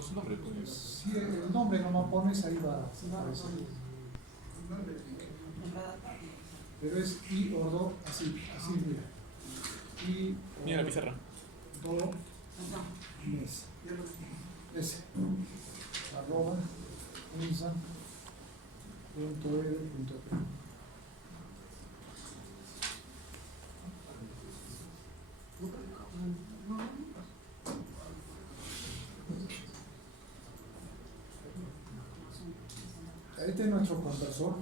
con su nombre, pues. Si el nombre no lo pones, ahí va a aparecer. Pero es I ordo, así mira. I Mira la pizarra. do mes. Ese. Arroba unsa.edu.p. Este es nuestro conversor.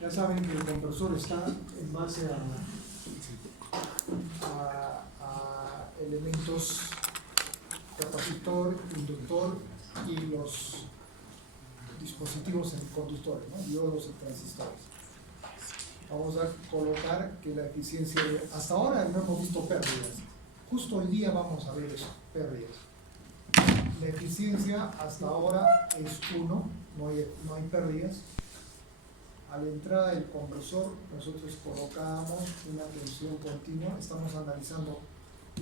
Ya saben que el conversor está en base a elementos capacitor, inductor y los dispositivos conductores, ¿no? Diodos y transistores. Vamos a colocar que la eficiencia hasta ahora no hemos visto pérdidas. Justo hoy día vamos a ver eso, pérdidas. La eficiencia hasta ahora es 1, no hay pérdidas. A la entrada del conversor nosotros colocamos una tensión continua. Estamos analizando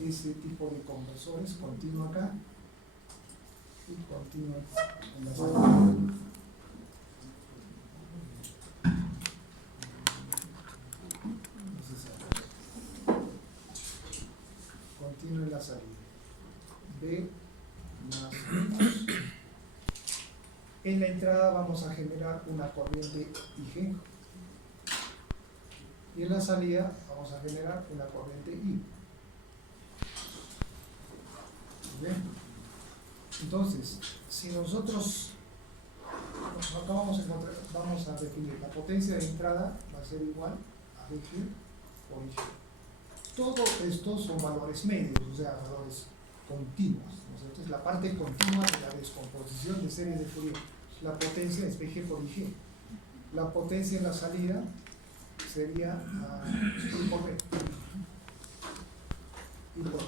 ese tipo de conversores, continuo acá y continuo en la salida. Continuo en la salida. B más 2. En la entrada vamos a generar una corriente IG y en la salida vamos a generar una corriente I. ¿Bien? Entonces, si nosotros acá vamos a definir la potencia de entrada va a ser igual a VG por IG. Todo esto son valores medios, o sea, valores continuos, ¿no? Entonces, la parte continua de la descomposición de serie de Fourier, la potencia es VG por IG. La potencia en la salida sería I por B. I por B.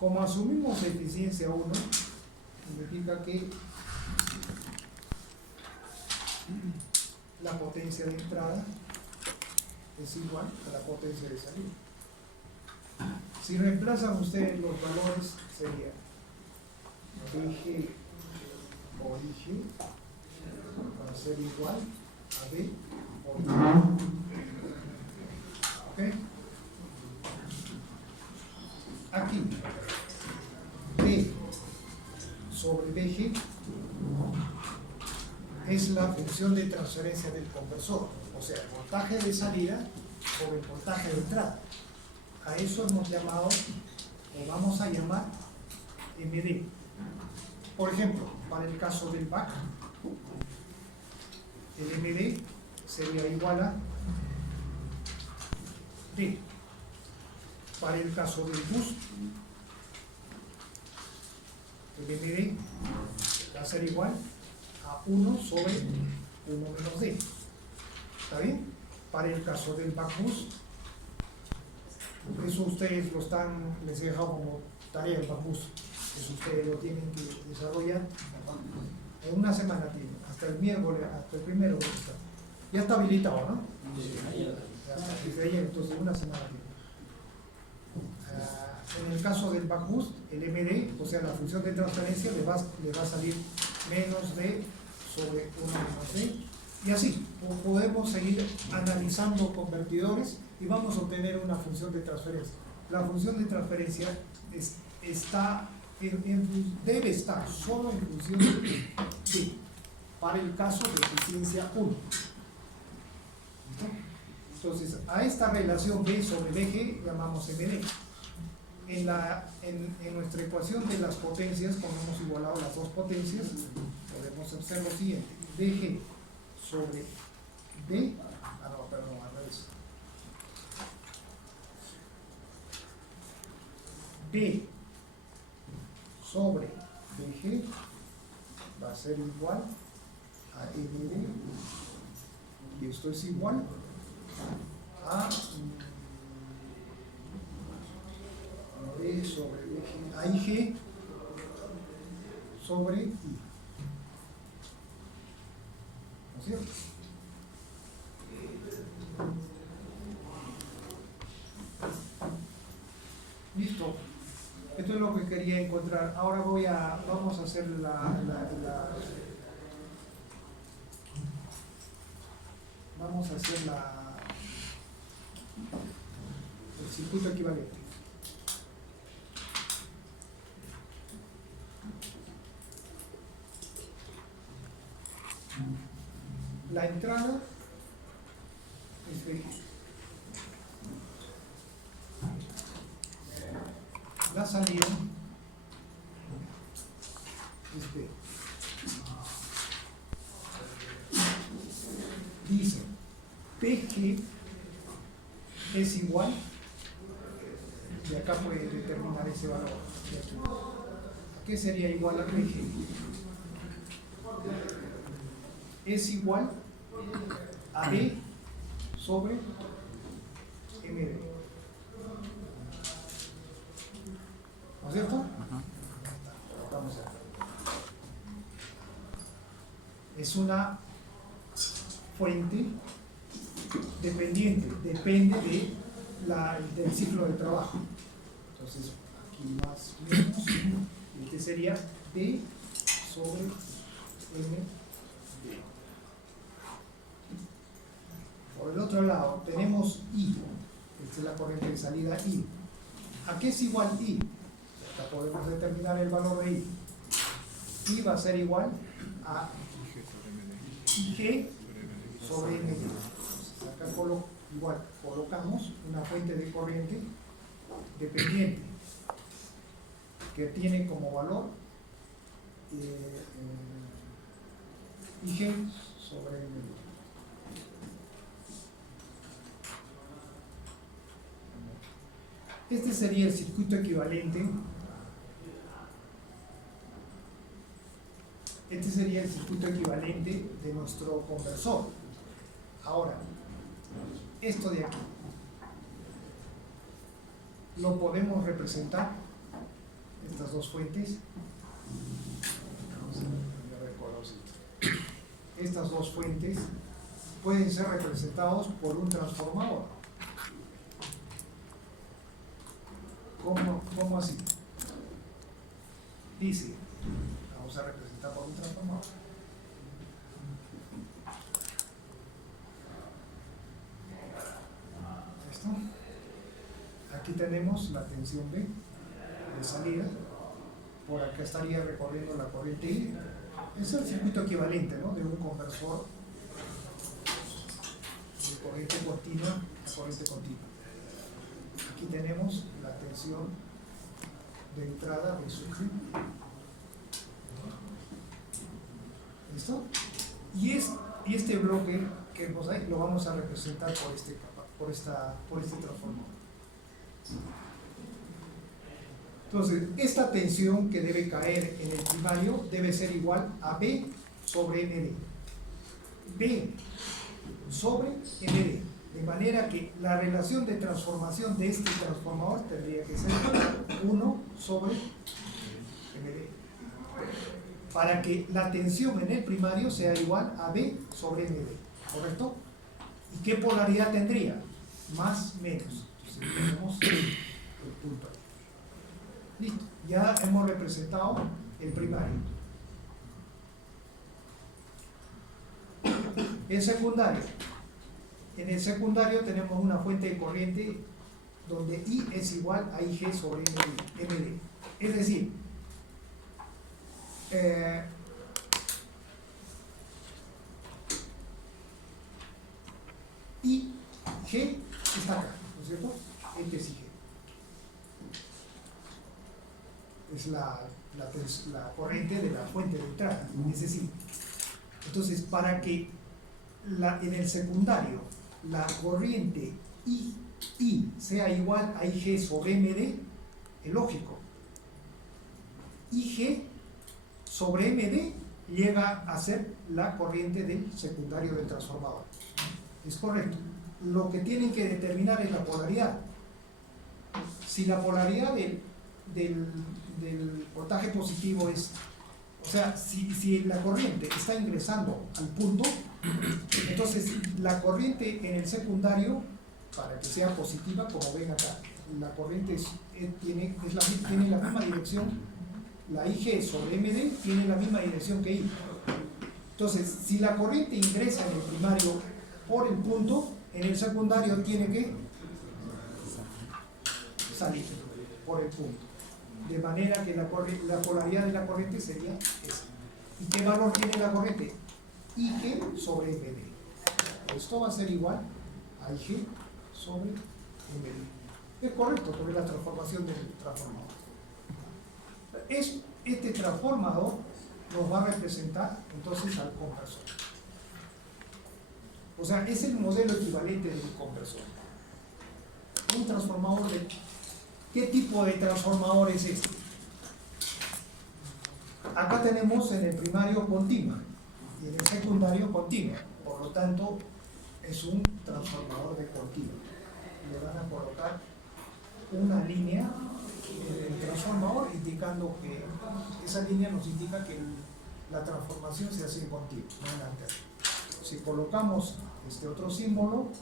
Como asumimos eficiencia 1, significa que la potencia de entrada es igual a la potencia de salida. Si reemplazan ustedes los valores, sería VG por IG va a ser igual a B por IG. ¿Ok? Aquí, B sobre VG es la función de transferencia del conversor, o sea, el voltaje de salida sobre el voltaje de entrada. A eso hemos llamado, o vamos a llamar, MD. Por ejemplo, para el caso del back, el MD sería igual a D. Para el caso del boost, el MD va a ser igual a 1 sobre 1 menos D. ¿Está bien? Para el caso del back boost, eso ustedes les he dejado como tarea el back boost. Eso ustedes lo tienen que desarrollar en una semana, hasta el miércoles, hasta el primero de esta. Ya está habilitado, ¿no? Desde ayer, entonces una semana. En el caso del back boost, el MD, o sea, la función de transferencia, le va a salir menos D sobre 1 menos D. Y así, podemos seguir analizando convertidores y vamos a obtener una función de transferencia. La función de transferencia debe estar solo en función de D, para el caso de eficiencia 1. Entonces, a esta relación B sobre BG llamamos MD. En nuestra ecuación de las potencias, como hemos igualado las dos potencias, podemos hacer lo siguiente: BG sobre B, al revés. B sobre BG va a ser igual a MD, y esto es igual a B sobre BG, a IG sobre I. ¿No es cierto? Listo. Esto Eso es lo que quería encontrar. Ahora vamos a hacer vamos a hacer el circuito equivalente. La entrada es B. La salida es B. Dice PG es igual, y acá puede determinar ese valor de aquí. ¿A qué sería igual a PG? Es igual a B sobre MB. ¿No es cierto? Vamos a ver. Es una fuente dependiente, depende del ciclo de trabajo. Entonces, aquí más o menos, este sería B sobre MB. Por el otro lado, tenemos I. Esta es la corriente de salida I. ¿A qué es igual I? Acá podemos determinar el valor de I. I va a ser igual a IG sobre MD. Entonces, acá igual colocamos una fuente de corriente dependiente que tiene como valor IG sobre MD. Este sería el circuito equivalente. Este sería el circuito equivalente de nuestro conversor. Ahora, esto de aquí, lo podemos representar, estas dos fuentes. Estas dos fuentes pueden ser representados por un transformador. ¿Cómo así? Dice, vamos a representar por un transformador. ¿Esto? Aquí tenemos la tensión B de salida. Por acá estaría recorriendo la corriente I. Es el circuito equivalente, ¿no?, de un conversor de corriente continua a corriente continua. Aquí tenemos la tensión de entrada de sucre. ¿Listo? Y este bloque que vemos ahí lo vamos a representar por este transformador. Entonces, esta tensión que debe caer en el primario debe ser igual a B sobre MD. B sobre MD. De manera que la relación de transformación de este transformador tendría que ser 1 sobre MD. Para que la tensión en el primario sea igual a B sobre MD. ¿Correcto? ¿Y qué polaridad tendría? Más, menos. Entonces tenemos el punto ahí. Listo. Ya hemos representado el primario. El secundario. En el secundario tenemos una fuente de corriente donde I es igual a IG sobre MD. Es decir, IG está acá, ¿no es cierto? Este es IG. Es la corriente de la fuente de entrada, es decir, entonces para que en el secundario la corriente I sea igual a IG sobre MD, es lógico. IG sobre MD llega a ser la corriente del secundario del transformador. Es correcto. Lo que tienen que determinar es la polaridad. Si la polaridad del voltaje positivo es, o sea, si la corriente está ingresando al punto, entonces la corriente en el secundario, para que sea positiva, como ven acá, la corriente tiene la misma dirección, la IG sobre MD tiene la misma dirección que I. Entonces, si la corriente ingresa en el primario por el punto, en el secundario tiene que salir por el punto. De manera que la polaridad de la corriente sería esa. ¿Y qué valor tiene la corriente? IG sobre MD. Esto va a ser igual a IG sobre MD. Es correcto, porque es la transformación del transformador. Este transformador nos va a representar entonces al conversor. O sea, es el modelo equivalente del conversor. Un transformador de... ¿Qué tipo de transformador es este? Acá tenemos en el primario continua y en el secundario continua. Por lo tanto, es un transformador de continua. Le van a colocar una línea en el transformador indicando que esa línea nos indica que la transformación se hace en continuo, no en alterno. Si colocamos este otro símbolo,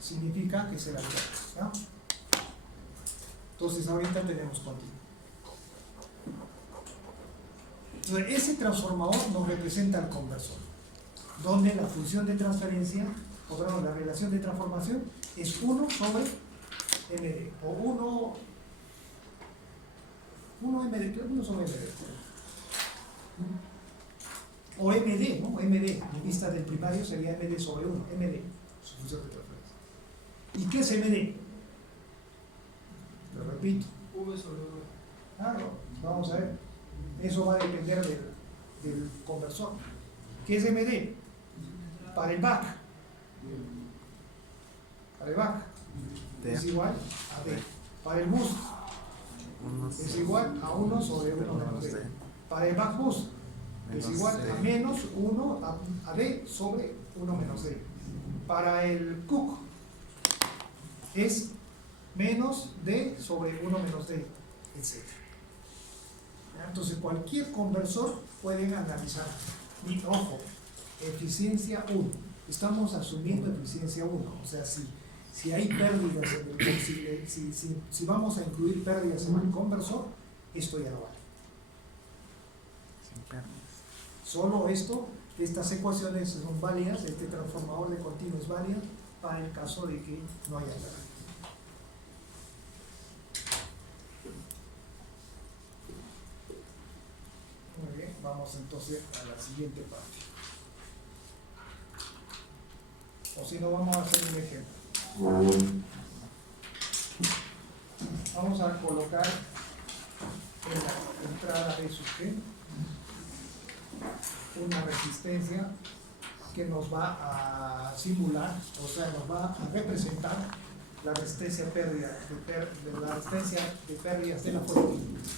significa que se la alterna, ¿no? Entonces ahorita tenemos continuo. Entonces ese transformador nos representa el conversor, donde la función de transferencia, o perdón, la relación de transformación es 1 sobre MD, o 1 sobre MD, o MD, ¿no? MD, en vista del primario sería MD sobre 1, MD, su función de transferencia. ¿Y qué es MD? Lo repito. V sobre V. Claro, vamos a ver. Eso va a depender del conversor. ¿Qué es MD? Para el back. Para el back es igual a D. Para el boost es igual a 1 sobre 1 menos D. Para el back boost es igual a menos 1 a D sobre 1 menos D. Para el cook es menos D sobre 1 menos D, etc. Entonces cualquier conversor pueden analizar. Y ojo, eficiencia 1. Estamos asumiendo eficiencia 1. O sea, si hay pérdidas, si vamos a incluir pérdidas en el conversor, esto ya no vale. Solo estas ecuaciones son válidas, este transformador de continuo es válido para el caso de que no haya pérdidas. Muy bien, vamos entonces a la siguiente parte. O si no, vamos a hacer un ejemplo. Vamos a colocar en la entrada de sub G una resistencia que nos va a simular, o sea, nos va a representar la resistencia de pérdidas de la fuente. Vamos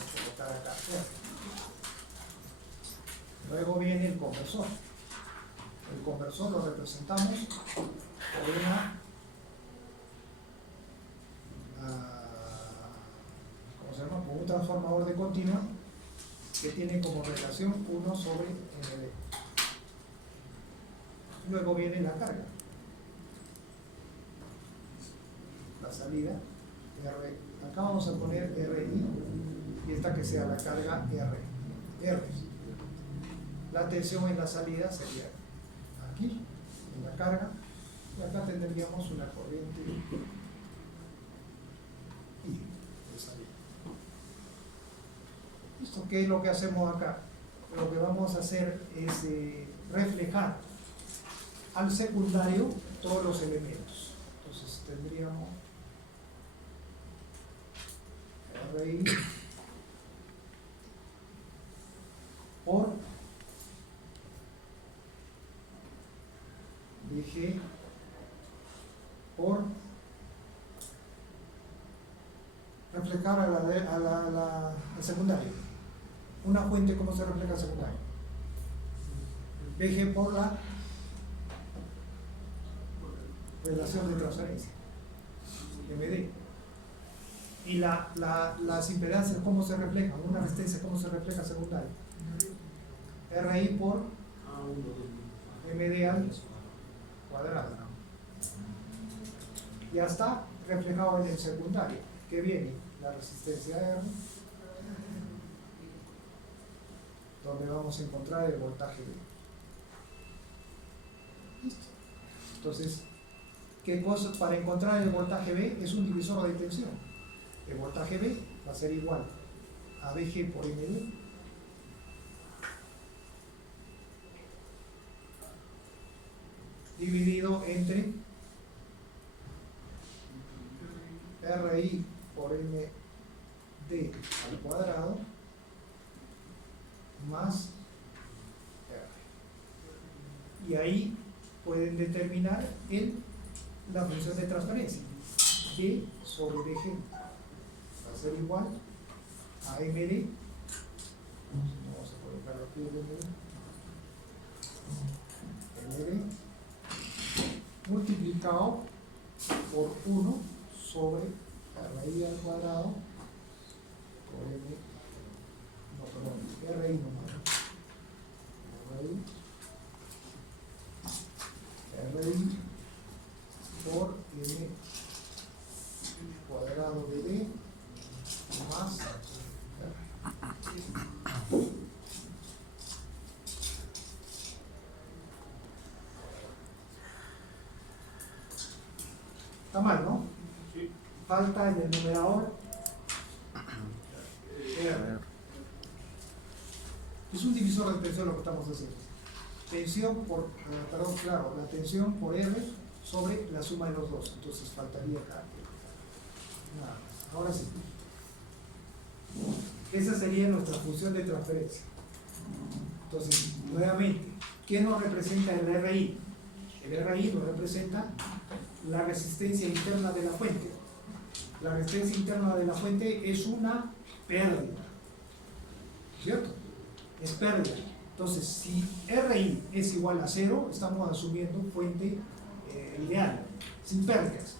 a colocar acá. Luego viene el conversor. El conversor lo representamos por por un transformador de continua que tiene como relación 1 sobre MD. Luego viene la carga. La salida, R. Acá vamos a poner RI y esta que sea la carga R. La tensión en la salida sería aquí, en la carga, y acá tendríamos una corriente I de salida. ¿Esto qué es lo que hacemos acá? Lo que vamos a hacer es reflejar al secundario todos los elementos. Entonces tendríamos RI por VG por reflejar al secundario. Una fuente, ¿cómo se refleja al secundario? VG por la relación de transferencia, MD. Y las impedancias, ¿cómo se reflejan? Una resistencia, ¿cómo se refleja al secundario? RI por MD al cuadrado. ya está reflejado en el secundario, que viene la resistencia R, donde vamos a encontrar el voltaje B. Listo. Entonces, ¿qué cosa? Para encontrar el voltaje B es un divisor de tensión. El voltaje B va a ser igual a VG por MD dividido entre RI por MD al cuadrado más R. Y ahí pueden determinar la función de transferencia. D sobre DG va a ser igual a MD. Vamos a colocar aquí el MD multiplicado por 1 sobre RI al cuadrado por M, no, perdón, RI nomás, RI por M cuadrado de D más R. Está mal, ¿no? Sí. Falta en el numerador R. Es un divisor de tensión lo que estamos haciendo. Tensión por, perdón, claro, la tensión por R sobre la suma de los dos. Entonces faltaría acá. Nada más. Ahora sí. Esa sería nuestra función de transferencia. Entonces, nuevamente, ¿qué nos representa el RI? El RI nos representa la resistencia interna de la fuente. La resistencia interna de la fuente es una pérdida, ¿cierto? Es pérdida. Entonces, si RI es igual a 0, estamos asumiendo fuente ideal, sin pérdidas.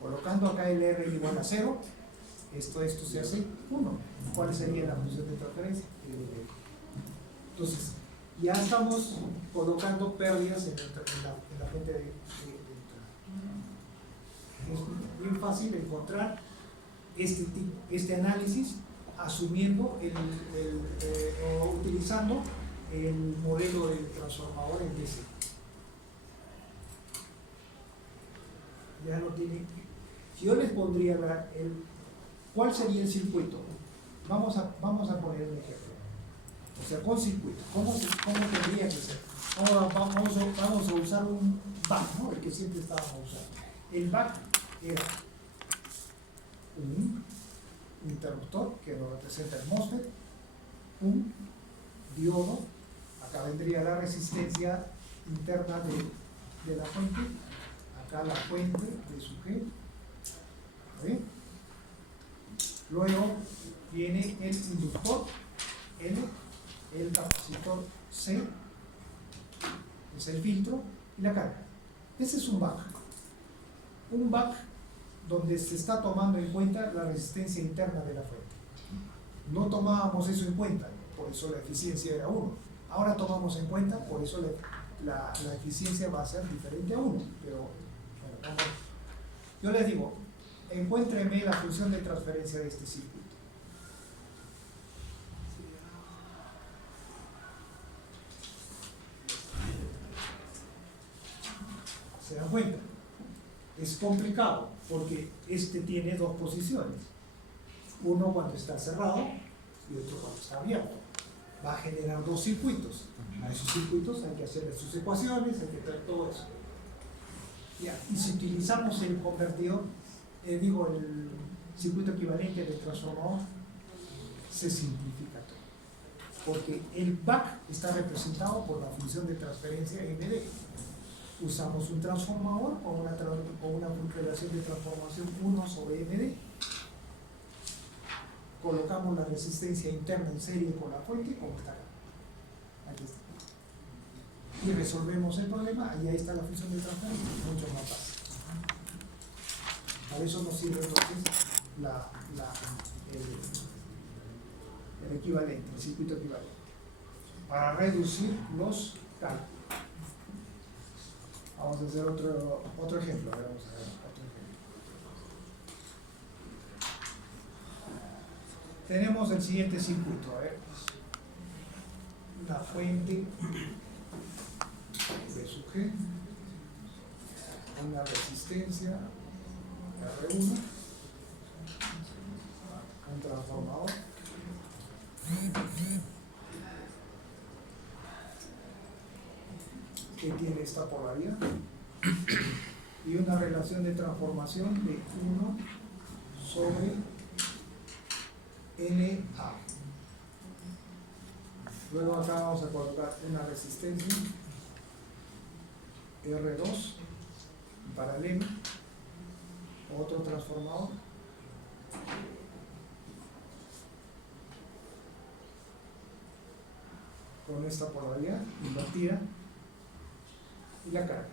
Colocando acá el R igual a 0, esto se hace 1. ¿Cuál sería la función de transferencia? Entonces, ya estamos colocando pérdidas en la fuente de entrada. Es bien fácil encontrar este análisis asumiendo o utilizando el modelo del transformador en DC. Ya no tiene. Si yo les pondría ¿cuál sería el circuito? Vamos a poner un ejemplo. O sea, con circuito, ¿cómo tendría que ser? Vamos a usar un back, ¿no? El que siempre estábamos usando. El back era un interruptor que nos representa el MOSFET, un diodo, acá vendría la resistencia interna de la fuente, acá la fuente de su G, ¿sí? Luego viene el inductor L, el capacitor C, es el filtro y la carga. Ese es un back. Un back donde se está tomando en cuenta la resistencia interna de la fuente. No tomábamos eso en cuenta, por eso la eficiencia era 1. Ahora tomamos en cuenta, por eso la eficiencia va a ser diferente a 1. Pero bueno, yo les digo, encuéntrenme la función de transferencia de este circuito. ¿Se dan cuenta? Es complicado porque este tiene dos posiciones. Uno cuando está cerrado y otro cuando está abierto. Va a generar dos circuitos. A esos circuitos hay que hacer sus ecuaciones, hay que hacer todo eso. Ya. Y si utilizamos el convertidor, el circuito equivalente del transformador, se simplifica todo. Porque el back está representado por la función de transferencia MD. Usamos un transformador o una relación de transformación 1 sobre MD. Colocamos la resistencia interna en serie con la fuente, como está acá. Aquí está. Y resolvemos el problema, y ahí está la función de transferencia, mucho más fácil. Para eso nos sirve entonces el equivalente, el circuito equivalente, para reducir los cálculos. Vamos a hacer otro ejemplo. Vamos a ver otro ejemplo. tenemos el siguiente circuito. A ver, una fuente B sub G, una resistencia R1, un transformador, que tiene esta polaridad, y una relación de transformación de 1 sobre NA. Luego acá vamos a colocar una resistencia R2 paralelo, otro transformador, con esta polaridad invertida y la carga.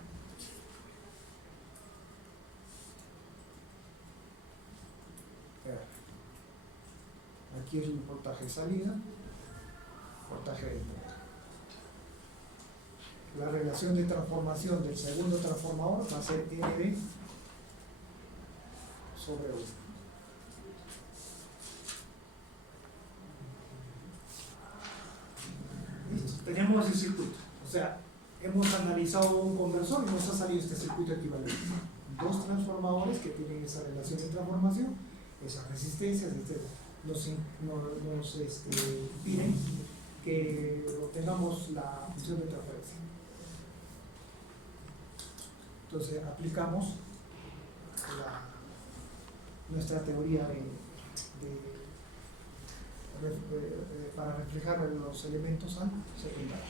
Aquí es el voltaje de salida, voltaje de entrada. La relación de transformación del segundo transformador va a ser NB sobre 1. Listo, tenemos el circuito. O sea, hemos analizado un conversor y nos ha salido este circuito equivalente. Dos transformadores que tienen esa relación de transformación, esas resistencias, etc. Nos piden que obtengamos la función de transferencia. Entonces aplicamos nuestra teoría para reflejar los elementos al secundario.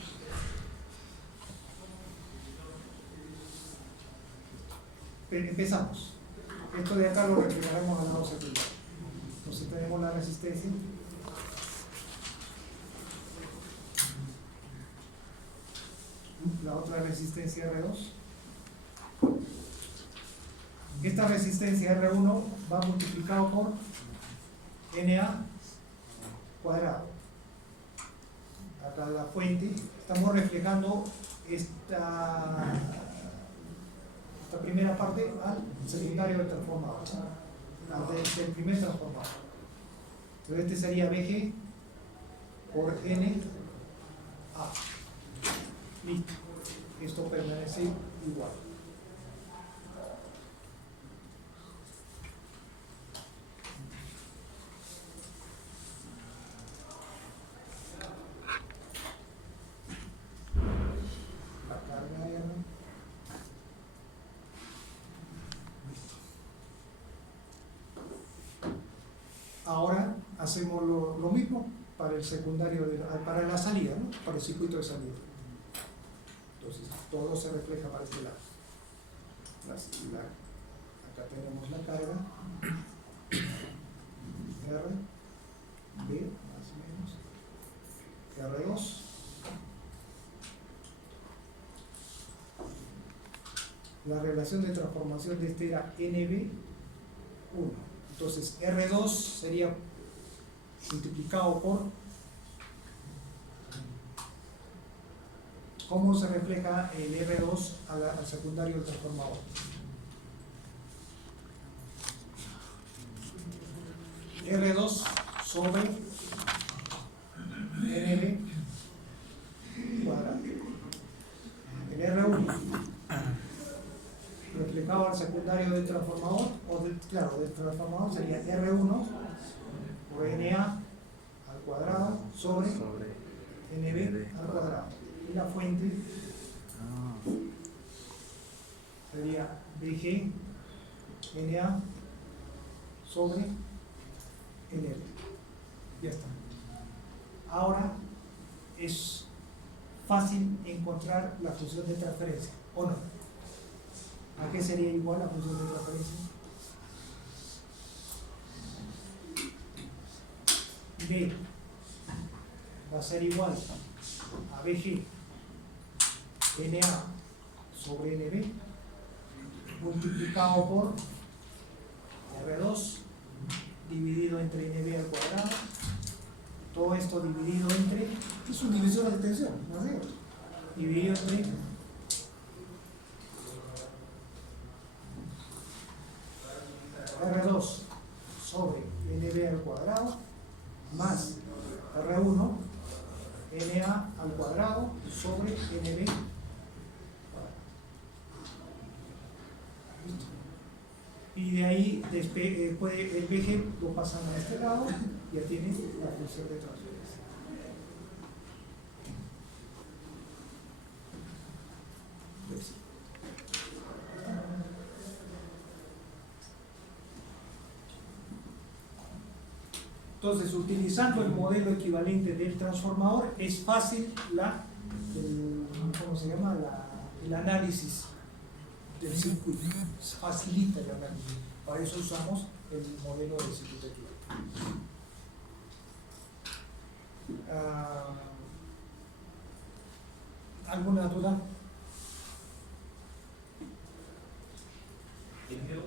Empezamos. Esto de acá lo reflejaremos al lado secundario. Entonces tenemos la resistencia. La otra resistencia R2. Esta resistencia R1 va multiplicado por NA cuadrado. Acá la fuente, estamos reflejando esta primera parte al secundario del transformador, del primer transformador. Entonces este sería BG por NA. Listo. Esto permanece igual. Ahora hacemos lo mismo para el secundario, para la salida, ¿no? Para el circuito de salida. Entonces, todo se refleja para este lado. Acá tenemos la carga, R, B, más o menos, R2, la relación de transformación de este era NB1. Entonces, R2 sería multiplicado por, ¿cómo se refleja el R2 al secundario del transformador? R2 sobre NB cuadrado. El R1 reflejado al secundario del transformador, del transformador sería R1 por NA al cuadrado sobre NB al cuadrado. Y la fuente sería BG NA sobre NB. Ya está. Ahora es fácil encontrar la función de transferencia, ¿o no? ¿A qué sería igual la función de transferencia? B va a ser igual a BG NA sobre NB multiplicado por R2 dividido entre NB al cuadrado. Todo esto dividido entre, es un divisor de tensión, ¿no es cierto? Dividido entre R2 sobre NB al cuadrado R1 NA al cuadrado sobre NB. Y de ahí el VG lo pasan a este lado y ya tienen la función de transferencia. Entonces, utilizando el modelo equivalente del transformador, es fácil el análisis del circuito. Facilita el análisis. Para eso usamos el modelo de circuito equivalente. ¿Alguna duda?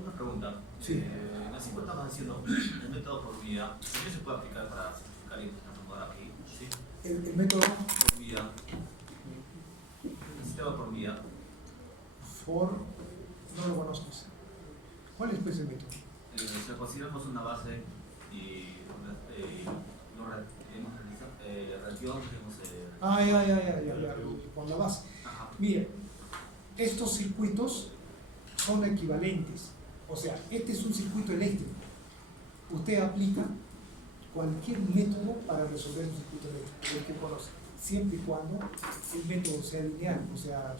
Una pregunta. Sí. En la 50 estamos diciendo el método por unidad. ¿Qué se puede aplicar para simplificar y transformar aquí? ¿Sí? El método por unidad. El sistema por unidad. No lo conozco. ¿Cuál es ese método? Si consideramos una base y lo reacción con la base. Ajá. Mire, estos circuitos son equivalentes. O sea, este es un circuito eléctrico. Usted aplica cualquier método para resolver un circuito eléctrico, el que conoce, siempre y cuando el método sea lineal, o sea,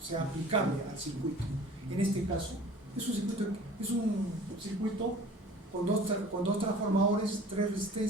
sea aplicable al circuito. En este caso, es un circuito con dos transformadores, 3 resistencias.